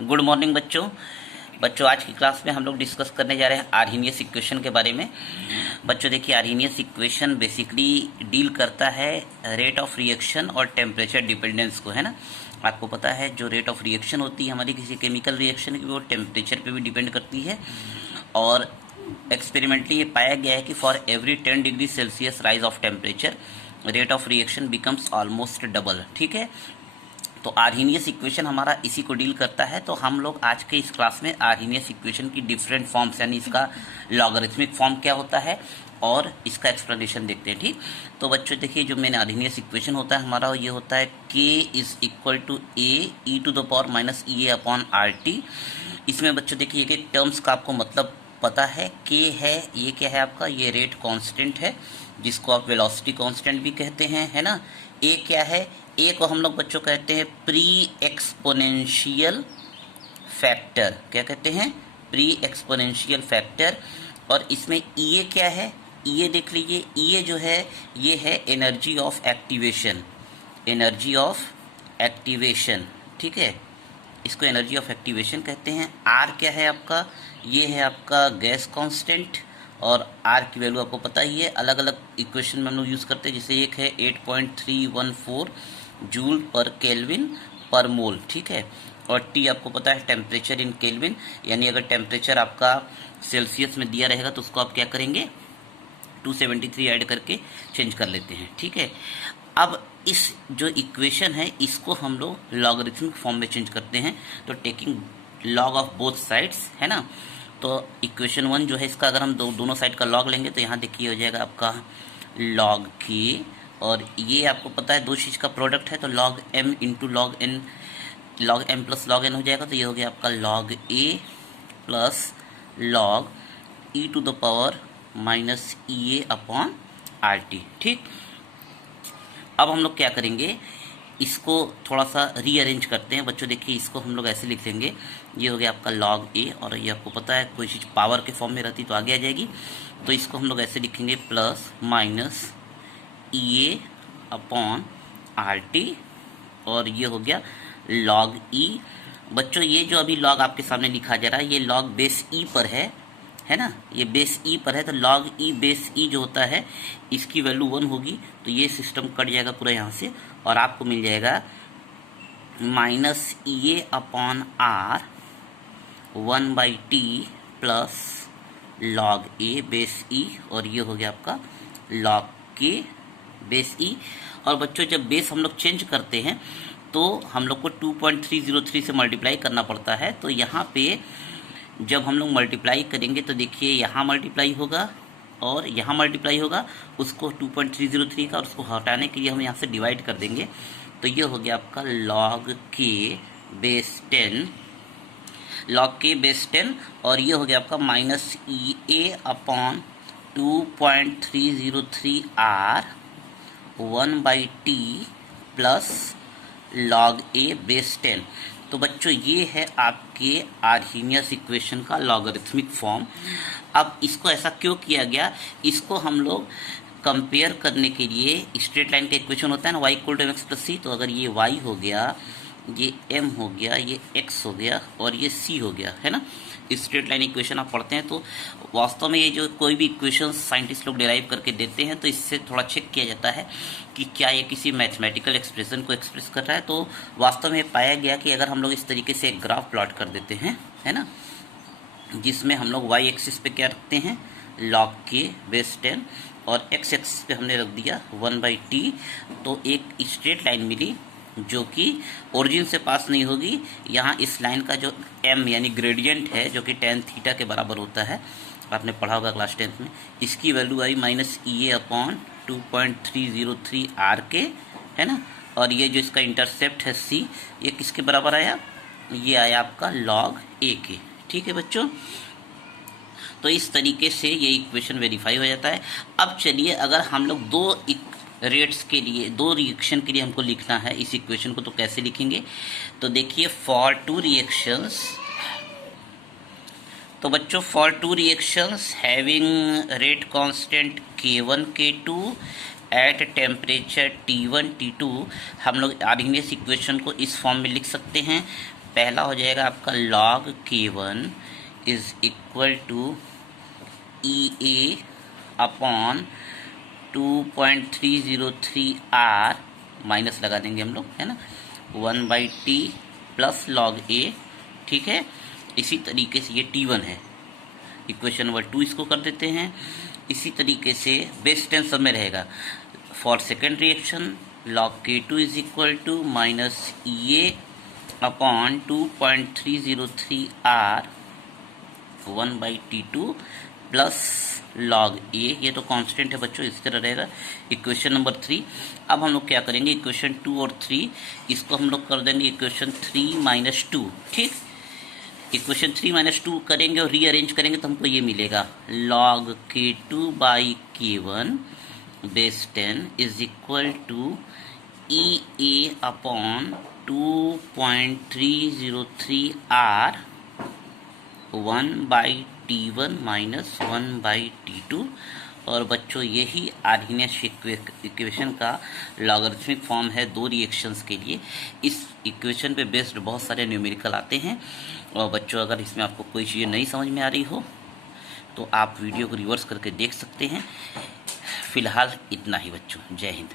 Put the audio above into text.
Good morning बच्चों आज की क्लास में हम लोग डिस्कस करने जा रहे हैं आर्हीनियस इक्वेशन के बारे में। बच्चों देखिए, आर्हीनियस इक्वेशन बेसिकली डील करता है रेट ऑफ रिएक्शन और टेम्परेचर डिपेंडेंस को, है ना। आपको पता है जो रेट ऑफ रिएक्शन होती है हमारी किसी केमिकल रिएक्शन की, वो टेम्परेचर पे भी डिपेंड करती है। और एक्सपेरिमेंटली ये पाया गया है कि for every 10 degree Celsius rise of temperature rate of reaction becomes almost double. ठीक है, तो आर्हीनियस इक्वेशन हमारा इसी को डील करता है। तो हम लोग आज के इस क्लास में आर्हीनियस इक्वेशन की डिफरेंट फॉर्म्स यानी इसका लॉगरिथमिक फॉर्म क्या होता है और इसका एक्सप्लेनेशन देखते हैं। ठीक, तो बच्चों देखिए, जो मेन आर्हीनियस इक्वेशन होता है हमारा ये होता है k is equal to A e to the power minus E A upon R T. इसमें बच्चों देखिए एक एक टर्म्स का आपको मतलब पता है। k है, ये क्या है आपका, ये रेट कांस्टेंट है जिसको आप वेलोसिटी कांस्टेंट भी कहते हैं, है ना। a क्या है, ए को हम लोग बच्चों कहते हैं प्री एक्सपोनेंशियल फैक्टर। क्या कहते हैं, प्री एक्सपोनेंशियल फैक्टर। और इसमें ई ए क्या है, ई ए देख लीजिए, ई ए जो है ये है energy of activation, energy of activation. ठीक है, इसको एनर्जी ऑफ एक्टिवेशन कहते हैं। आर क्या है आपका, ये है आपका गैस कांस्टेंट। और आर की वैल्यू आपको पता ही है, अलग अलग इक्वेशन में हम लोग यूज़ करते हैं। जैसे एक है 8.314 जूल पर केल्विन पर मोल। ठीक है, और टी आपको पता है टेम्परेचर इन केल्विन, यानी अगर टेम्परेचर आपका सेल्सियस में दिया रहेगा तो उसको आप क्या करेंगे 273 ऐड करके चेंज कर लेते हैं। ठीक है, अब इस जो इक्वेशन है इसको हम लोग लॉगरिथमिक फॉर्म में चेंज करते हैं, तो taking log of both sides, है ना। तो इक्वेशन 1 जो है इसका अगर हम दोनों साइड का लॉग लेंगे तो यहाँ देखिए हो जाएगा आपका लॉग के, और ये आपको पता है दो चीज़ का प्रोडक्ट है तो log M into log N, log M plus log N हो जाएगा। तो ये हो गया आपका log A plus log e to the power minus E A upon R T. ठीक, अब हम लोग क्या करेंगे, इसको थोड़ा सा रीअरेंज करते हैं। बच्चों देखिए, इसको हम लोग ऐसे लिख लेंगे, ये हो गया आपका लॉग ए, और ये आपको पता है कोई चीज़ पावर के फॉर्म में रहती तो आगे आ जाएगी, तो इसको हम लोग ऐसे लिखेंगे प्लस माइनस ई ए अपॉन आर टी, और ये हो गया लॉग ई। बच्चों ये जो अभी लॉग आपके सामने लिखा जा रहा है ये लॉग बेस ई पर है ना, ये बेस ई पर है। तो लॉग ई बेस ई जो होता है इसकी वैल्यू 1 होगी, तो ये सिस्टम कट जाएगा पूरा यहाँ से, और आपको मिल जाएगा माइनस ई ए upon r 1/t plus log ए बेस ई, और ये हो गया आपका लॉग के बेस ई। और बच्चों जब बेस हम लोग चेंज करते हैं तो हम लोग को 2.303 से मल्टीप्लाई करना पड़ता है। तो यहाँ पे जब हम लोग मल्टीप्लाई करेंगे तो देखिए यहाँ मल्टीप्लाई होगा और यहाँ मल्टीप्लाई होगा, उसको 2.303 का, और उसको हटाने के लिए हम यहाँ से डिवाइड कर देंगे। तो ये हो गया आपका लॉग के बेस 10, लॉग के बेस 10, और ये हो गया आपका माइनस ई ए upon 2.303 R 1/t plus log ए बेस 10। तो बच्चों ये है आपके आर्हीनियस इक्वेशन का लॉगरिथमिक फॉर्म। अब इसको ऐसा क्यों किया गया, इसको हम लोग कंपेयर करने के लिए, स्ट्रेट लाइन का इक्वेशन होता है ना y equal to m x plus c, तो अगर ये y हो गया, ये m हो गया, ये x हो गया और ये c हो गया, है ना। स्ट्रेट लाइन इक्वेशन आप पढ़ते हैं तो वास्तव में ये जो कोई भी इक्वेशन साइंटिस्ट लोग डिराइव करके देते हैं तो इससे थोड़ा चेक किया जाता है कि क्या ये किसी मैथमेटिकल एक्सप्रेशन को एक्सप्रेस कर रहा है। तो वास्तव में पाया गया कि अगर हम लोग इस तरीके से एक ग्राफ प्लॉट कर देते हैं, है ना, जिसमें हम लोग वाई एक्सिस पे क्या रखते हैं लॉग के बेस 10 और एक्स एक्सिस पे हमने रख दिया 1/t, तो एक स्ट्रेट लाइन मिली जो कि ओरिजिन से पास नहीं होगी। यहाँ इस लाइन का जो m यानी ग्रेडियंट है जो कि tan थीटा के बराबर होता है, आपने पढ़ा होगा क्लास 10th में, इसकी वैल्यू आई माइनस ई ए अपॉन 2.303 आर के, है ना। और ये जो इसका इंटरसेप्ट है c, ये किसके बराबर आया, ये आया आपका लॉग ए के। ठीक है बच्चों, तो इस तरीके से ये इक्वेशन वेरीफाई हो जाता है। अब चलिए, अगर हम लोग दो रेट्स के लिए, दो रिएक्शन के लिए हमको लिखना है इस इक्वेशन को, तो कैसे लिखेंगे, तो देखिए फॉर टू रिएक्शंस, तो बच्चों for two reactions having rate constant K1 K2 at temperature T1 T2, हम लोग आर्हीनियस इक्वेशन को इस फॉर्म में लिख सकते हैं। पहला हो जाएगा आपका log K1 is equal to EA upon 2.303 R, minus लगा देंगे हम लोग, है ना, 1/T प्लस log A, ठीक है। इसी तरीके से ये T1 है, इक्वेशन नंबर 2 इसको कर देते हैं। इसी तरीके से बेस 10 सब में रहेगा। For second reaction log K2 is equal to minus EA upon 2.303 R 1/T2 plus log A, ये तो कांस्टेंट है बच्चों, इस तरह रहेगा। इक्वेशन नंबर 3, अब हम लोग क्या करेंगे, इक्वेशन 2 और 3 इसको हम लोग कर देंगे इक्वेशन 3 - 2, ठीक। इक्वेशन 3 - 2 करेंगे और रीअरेंज करेंगे तो हमको ये मिलेगा log K2 by K1 base 10 is equal to EA upon 2.303 R 1/T1 minus 1/T2। और बच्चों यही आर्हीनियस इक्वेशन का लॉगरिथमिक फॉर्म है दो रिएक्शंस के लिए। इस इक्वेशन पे बेस्ड बहुत सारे न्यूमेरिकल आते हैं। और बच्चों अगर इसमें आपको कोई चीज़ नहीं समझ में आ रही हो तो आप वीडियो को रिवर्स करके देख सकते हैं। फिलहाल इतना ही बच्चों, जय हिंद।